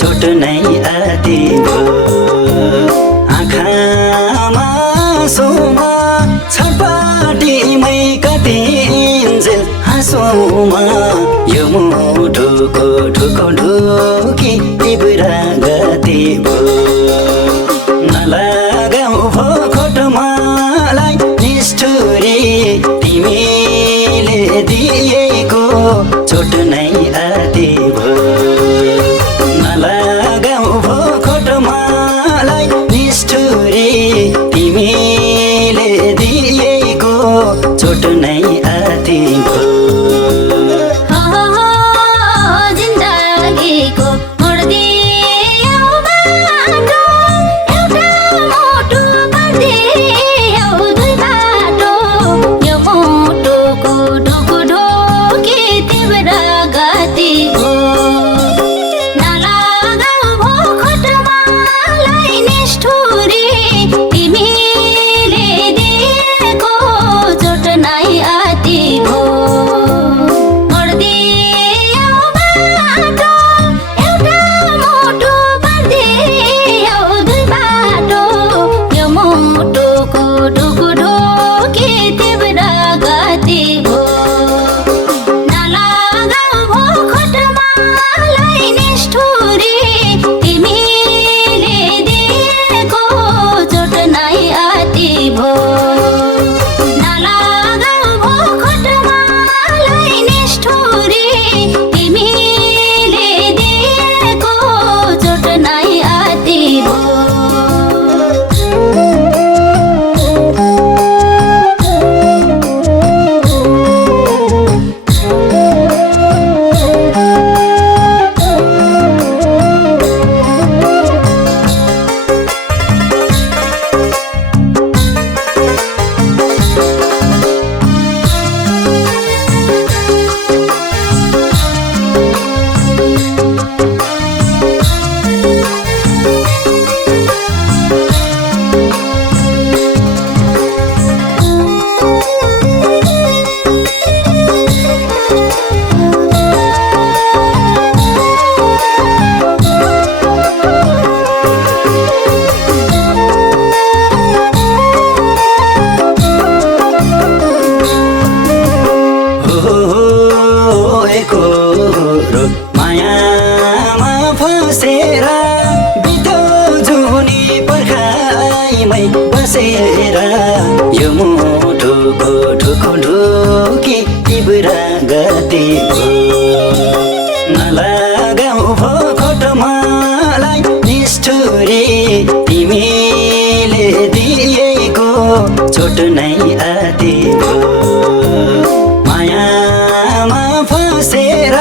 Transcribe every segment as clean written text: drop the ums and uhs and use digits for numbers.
चोट नै आती भो आँखामा आँसुमा छटपटीमै कतिन्जेल हाँसोमा यो मुटुको ढुको ढुकी तिब्रा गति भो नलगाऊ भो खोट मलाई निष्ठुरी तिमीले दिएको चोट नै आती भो नलगाऊ भो खोट मलाई निष्ठुरी तिमीले दिएको चोट नै आती भो जिन्दगीको मोड्दियौ बाटो एउटा मोटो पार्दियौ दुई बाटो यो मोटोको ढोको ढोकी तिम्रो गति हो नलगाऊ भो खोट मलाई निष्ठुरी तिमीले दिएको चोट नै आती भो मोड्दियौ बाटो एउटा मोटो पार्दियौ दुई बाटो यो मोटोको ढोको ढोकी तिम्रो गति हो नलगाऊ भो खोट मलाई निष्ठुरी तिमीले दिएको चोट नै आती भो नलगाऊ भो खोट मलाई निष्ठुरी तिमीले दिएको चोट नै आती भो मायामा फसेर बित्यो जुनी पर्खाइमै बसेर यो मुटुको ढुको ढुकी तिब्रा गति भो नलगाऊ भो खोट मलाई निष्ठुरी तिमीले दिएको चोट नै आती भो मायामा फसेर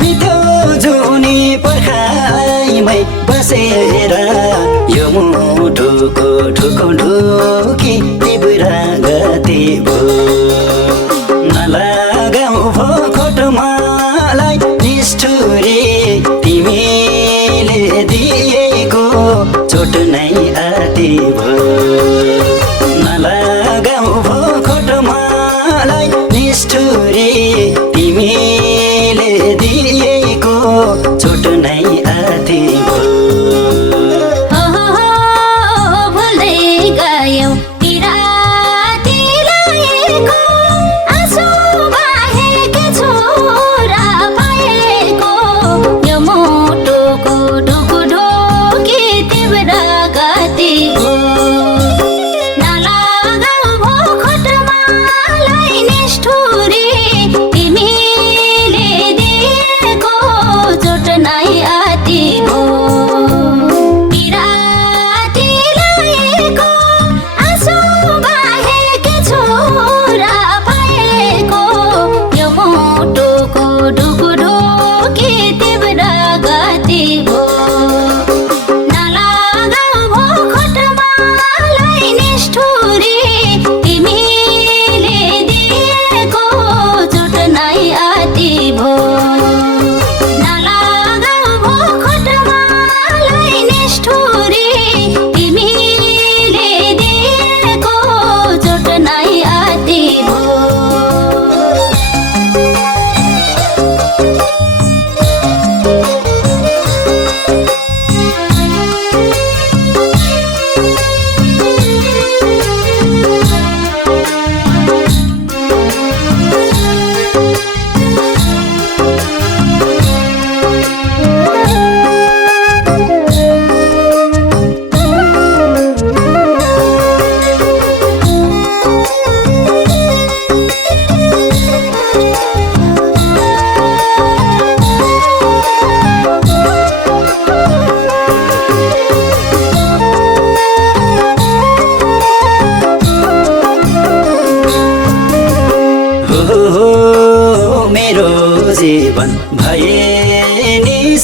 बित्यो जुनी पर्खाइमै बसेर यो मुटुको ढुको ढुकी तिब्रा गति भो नलगाऊ भो खोट मलाई निष्ठुरी तिमीले दिएको चोट नै आती भो नलगाऊ भो खोट मलाई निष्ठुरी तिमीले दिएको चोट नै आती भो भुल्दै गयौ पिरातीलाएको आँसु बाहेक छोरा पाएको यो मोटोको ढोको ढोकी तिम्रो गति हो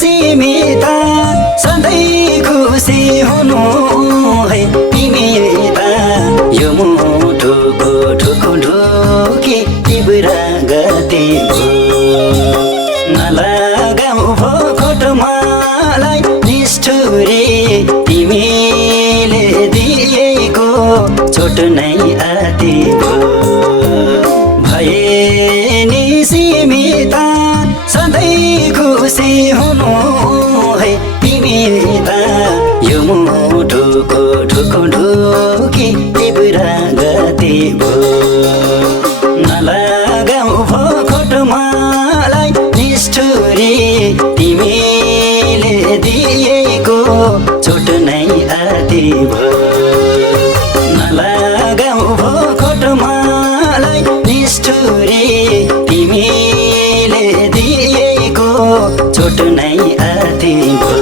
सीमिता सधैँ खुसी हुनु है तिमी त यो मुटुको ढुकु ढुकी तिब्रा गति भो नलगाऊ भो खोटो मलाई निष्ठुरी तिमीले दिएको चोट नै आती भो भए नि सीमिता सधैँ खुसी हुनु है तिमी त यो मुटुको ढुकु ढुकी तिब्रा गति भो नलगाऊ भो खोटो मलाई निष्ठुरी तिमीले दिएको चोट नै आती भो नलगाऊ भो खोटो मलाई निष्ठुरी तिमीले दिएको चोट नै आती भो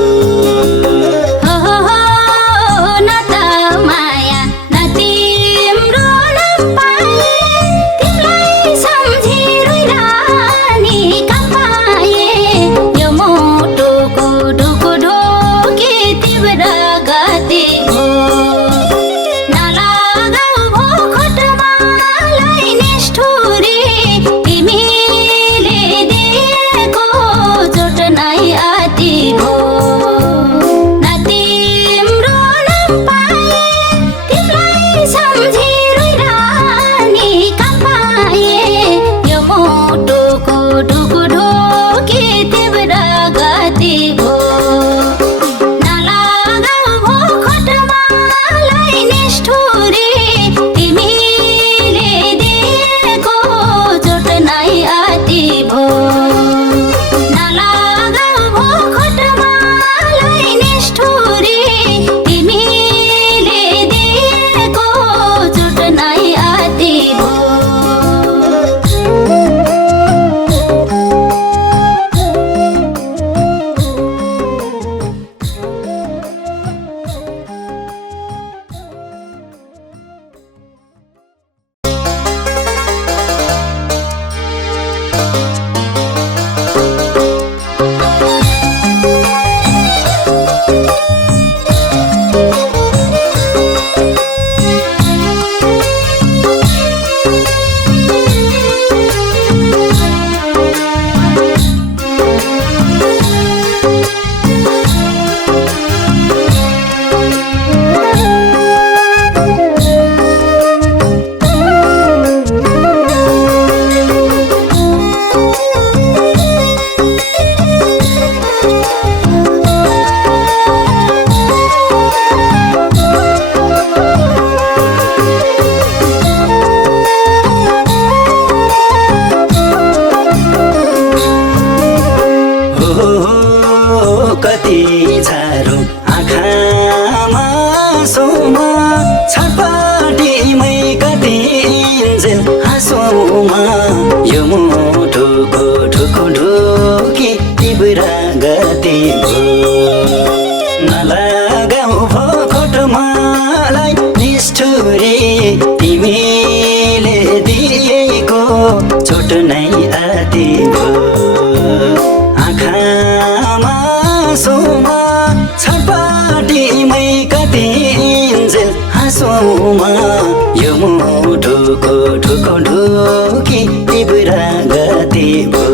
कति छारो आँखामा सोमा छटपटीमै कति इन्जेल हाँसोमा यो मुटुको ढुकु ढुकी तिब्रा गति भो नलगाऊ भो खोटो मलाई निष्ठुरी तिमीले दिएको चोट नै आती भो आँखामा सोमा छटपटीमै कति इन्जेल हाँसोमा यो मुटुको ढुकु ढुकी तिब्रा गति भो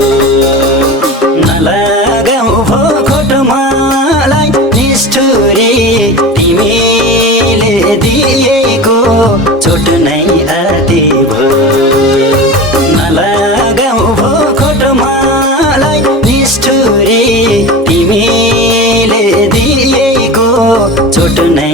नलगाऊ भो खोटो मलाई निष्ठुरी तिमीले दिएको चोट नै आती भो नलगाऊ भो खोटो मलाई निष्ठुरी तिमीले दिएको चोट नै